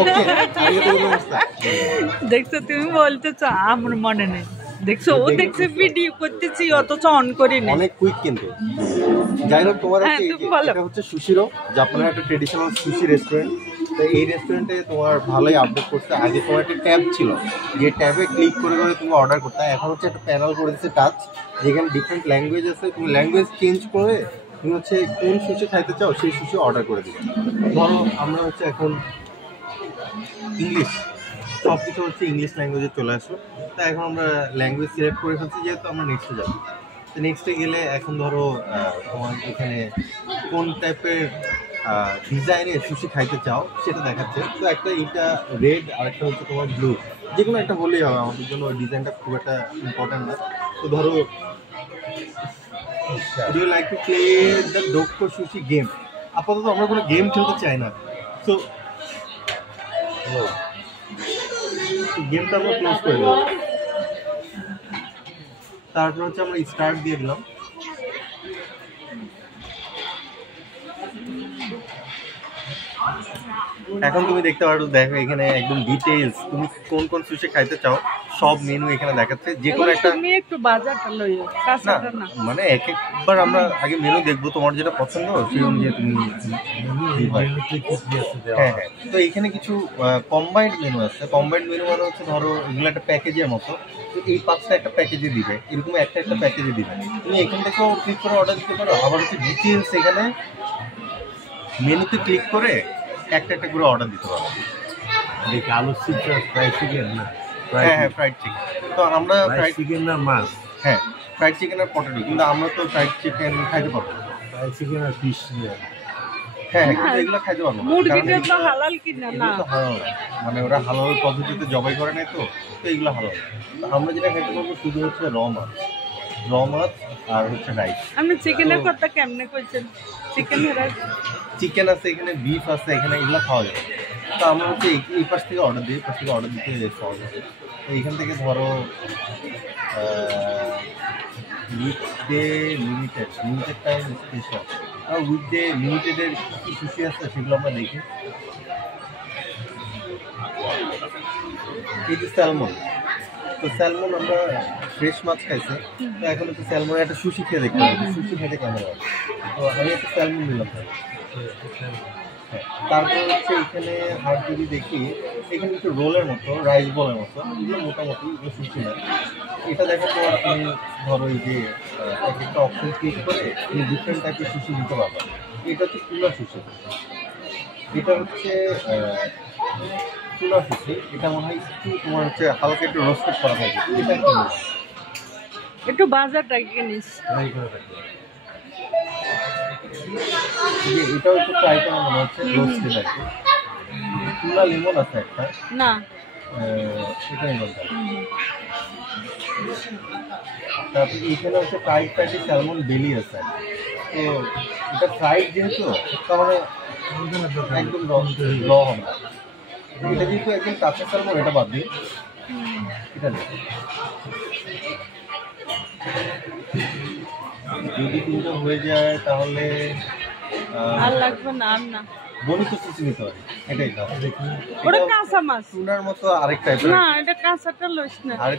ওকে আরিগাতো গোজাইমাস্তা দেখছো তুমি বলতেছো আমার মনে নেই দেখছো ও দেখছে ভিডিও করতেছি অথচ অন করিনি অনেক কুইক কিন্তু যাই হোক তোমার এটা হচ্ছে সুশিরো জাপানের একটা ট্রেডিশনাল সুশি রেস্টুরেন্ট তো এই রেস্টুরেন্টে তোমার ভালোই আপডেট করতে আগে তোমার একটা ট্যাব ছিল যে ট্যাবে ক্লিক করে করে তুমি অর্ডার করতে এখন হচ্ছে একটা প্যানেল করে দিচ্ছে টাচ যেখানে ডিফারেন্ট ল্যাঙ্গুয়েজ আছে তুমি ল্যাঙ্গুয়েজ চেঞ্জ করে তুমি হচ্ছে কোন সুশি খাইতে চাও সেই সুশি অর্ডার করে দিবে ধরো আমরা হচ্ছে এখন ইংলিশ সব কিছু হচ্ছে ইংলিশ ল্যাঙ্গুয়েজে চলে আসলো তা এখন আমরা ল্যাঙ্গুয়েজ সিলেক্ট করে ফেলছি যেহেতু আমরা নেক্সটে যাবো তো নেক্সটে গেলে এখন ধরো তোমার এখানে কোন টাইপের ডিজাইনের সুশি খাইতে চাও সেটা দেখাচ্ছে তো একটা এটা রেড আর একটা হচ্ছে তোমার ব্লু যে কোনো একটা হলেই হবে আমাদের জন্য ওই ডিজাইনটা খুব একটা ইম্পর্টেন্ট না তো ধরো do you like to play the doko sushi game আপাতত আমরা কোনো গেম খেলতে চাই না তো গেমটা আমরা ক্লোজ করে দেবো তারপর হচ্ছে আমরা স্টার্ট দিয়ে দিলাম এখন তুমি দেখতে পারো দেখো এখানে একদম ডিটেইলস তুমি কোন কোন সুশি খাইতে চাও সব মেনু এখানে দেখাচ্ছে যে কোনো একটা তুমি একটু বাজারটা লইও কাঁচাটা না মানে এক একবার আমরা আগে মেনু দেখবো তোমার যেটা পছন্দ সেই অনুযায়ী তুমি হ্যাঁ হ্যাঁ তো এখানে কিছু কম্বাইন্ড মেনু আছে কম্বাইন্ড মেনু মানে হচ্ছে ধরো এগুলো একটা প্যাকেজের মতো তো এই পাঁচটা একটা প্যাকেজে দিবে এরকম একটা একটা প্যাকেজে দিবে তুমি এখান থেকেও ক্লিক করে অর্ডার দিতে পারো আবার হচ্ছে ডিটেইলস এখানে মেনুতে ক্লিক করে একটা একটা করে অর্ডার দিতে পারো দেখি আলু চিপস ফ্রাইড চিকেন না হ্যাঁ হ্যাঁ ফ্রাইড চিকেন তো আমরা ফ্রাইড চিকেন না মাছ হ্যাঁ ফ্রাইড চিকেন আর পটেটো কিন্তু আমরা তো ফ্রাইড চিকেন খাইতে পারবো ফ্রাইড চিকেন আর ফিশ হ্যাঁ কিন্তু এগুলো খাইতে পারবো মুরগিটা তো হালাল কিনা না মানে ওরা হালাল পদ্ধতিতে জবাই করে নাই তো এইগুলো হালাল আমরা যেটা খাইতে পারবো শুধু হচ্ছে র মাছ আর হচ্ছে রাইস আমি চিকেনের কথা কেমনে কইছেন চিকেনের রাইস চিকেন আছে এখানে বিফ আছে এখানে এগুলো খাওয়া যাবে তো আমরা হচ্ছে এই পাশ থেকে অর্ডার দিই পাশ থেকে অর্ডার দিতে সহজ হবে তো এইখান থেকে ধরো উইকডে লিমিটেড টাইম স্পেশাল আর উইকডে লিমিটেডের কী সুশি আছে সেগুলো আমরা দেখি এই যে স্যালমন তো স্যালমন আমরা ফ্রেশ মাছ খাইছি তো এখন হচ্ছে স্যালমনের একটা সুশি খেয়ে দেখতে হবে সুশি খেতে কেমন হয় তো আমি একটা স্যালমন নিলাম হ্যাঁ তারপর হচ্ছে এখানে আর যদি দেখি এখানে একটু রোলের মতো রাইস বলের মতো এগুলো মোটামুটি এগুলো সুশি না এটা দেখার পর তুমি ধরো এই যে এক একটা অপশন ক্লিক করে তুমি ডিফারেন্ট টাইপের সুশি নিতে পারবে এটা হচ্ছে টুনা সুশি এটা হচ্ছে টুনা সুশি এটা মনে হয় একটু তোমার হচ্ছে হালকা একটু রোস্টেড করা থাকে এটা একটু বাজারটা কিনিস এটাও একটু ট্রাই করা মনে হচ্ছে রোস্টেড আর কি টুনা লেমন আছে একটা না এটা লেমন তারপরে এখানে হচ্ছে ফ্রাইড প্যাটি স্যালমন বেলি আছে তো এটা ফ্রাইড যেহেতু তার মানে একদম র হবে না এটা যেহেতু একদম কাঁচা স্যালমন এটা বাদ দিই এটা নেই যদি তিনজন হয়ে যায় তাহলে আর লাগবে না আর না বনিত সুশি নিতে হবে এটাই দাও ওটা কাঁচা মাছ টুনার মতো আরেক টাইপের না এটা কাঁচাটা লইস না আর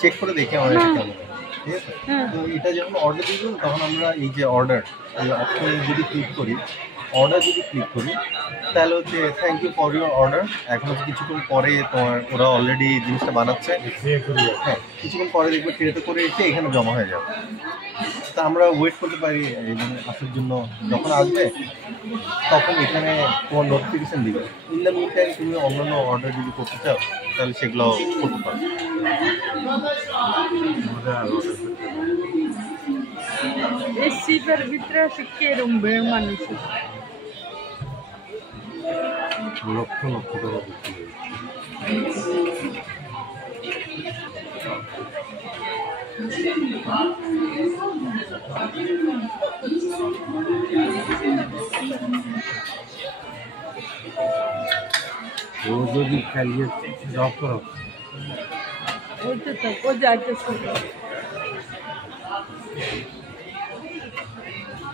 চেক করে দেখি আমার এটা কেমন ঠিক আছে তো এটা যখন অর্ডার দিব তখন আমরা এই যে অর্ডার এই অপশনে যদি ক্লিক করি তাহলে হচ্ছে thank you for your order এখন হচ্ছে কিছুক্ষণ পরে তোমার ওরা অলরেডি জিনিসটা বানাচ্ছে হ্যাঁ কিছুক্ষণ পরে দেখবে ট্রেতে করে এসে এখানে জমা হয়ে যাবে তা আমরা ওয়েট করতে পারি এই আসার জন্য যখন আসবে তখন এখানে তোমার নোটিফিকেশান দিবে ইন দ্য মিন টাইম তুমি অন্যান্য অর্ডার যদি করতে চাও তাহলে সেগুলো করতে পারো এই শীতের ভিতরে শিখে এরম বের মানুষ লক্ষ লক্ষ টাকা বিক্রি ও যদি খাইয়ে জব করো ওইটা তো ও যাইতেছে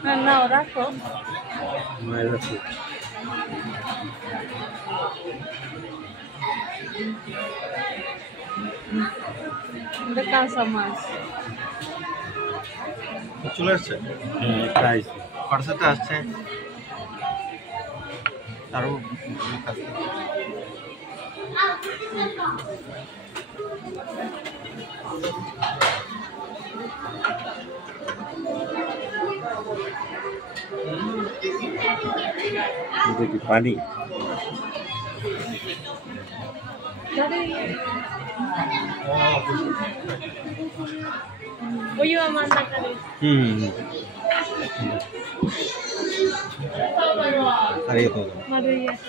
না না রাখো মায়ের এটা কাঁচা মাছ। চলে আসছে হ্যাঁ প্রাইস হোয়াটসঅ্যাপে আসছে আরো কাছে। এটা কি পানি?お湯は真ん中です。 ありがとうございます。丸いやつ。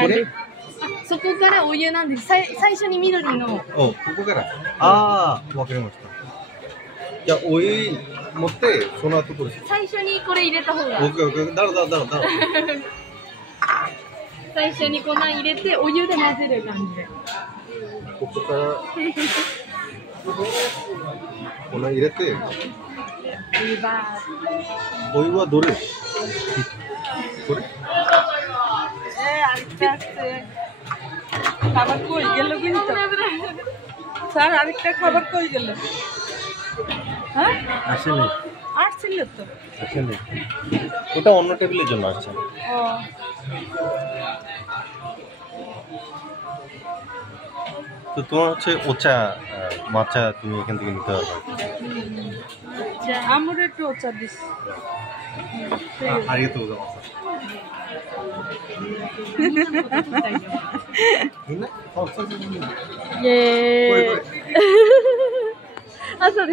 これそこからお湯なんです。最初に緑の。お、ここから。ああ、わかりました。じゃあ、お湯持って、その後これ。最初にこれ入れた方が。オッケーオッケー。だろだろだろだろ。最初に粉入れてお湯で混ぜる感じで。ここから。粉入れて。お湯はどれ？これ？ আরেকটা আছে খাবার কই গেল কিন্তু স্যার আরেকটা খাবার কই গেল হ্যাঁ আসেনি আসছিল তো আসেনি ওটা অন্য টেবিলের জন্য আসছে। ও তো তোমার হচ্ছে ওচা মাচা তুমি এখান থেকে নিতে পারবে। আমার একটু ওচা দিস ありがとうございます。みんな？あ、そうそうそう。イエーイあ、それ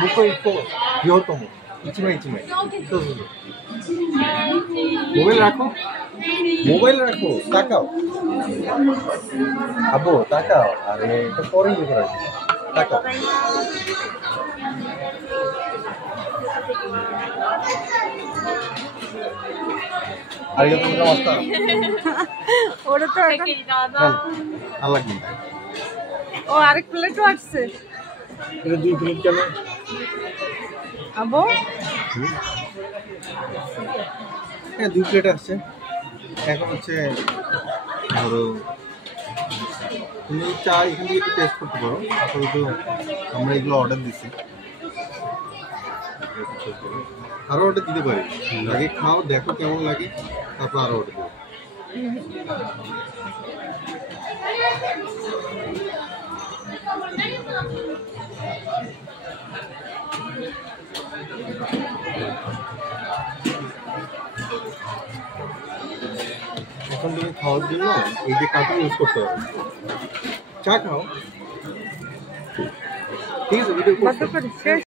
向こう行こう。両方とも。一枚一枚。そうそうそう。মোবাইল রাখো। মোবাইল রাখো। তাকাও। আবু তাকাও। আরে এটা পরে ইয়ে করা আছে। তাকাও। আরিগাতো গোজাইমাস্তা। ওটা তো আল্লাহ কি। ও আরেক প্লেটও আসছে এটা 2 প্লেট কেন? আবো হ্যাঁ 2 প্লেট আসছে। এখন হচ্ছে ধরো তুমি চা এখান থেকে একটু টেস্ট করতে পারো। আপাতত আমরা এগুলো অর্ডার দিচ্ছি। আরো অর্ডার দিতে পারি। আগে খাও দেখো কেমন লাগে তারপর আরো অর্ডার দেবো। এখন তুমি খাওয়ার জন্য এই যে কার্টুন ইউজ করতে পারো। চা খাও ঠিক আছে ভিডিও কত করে শেষ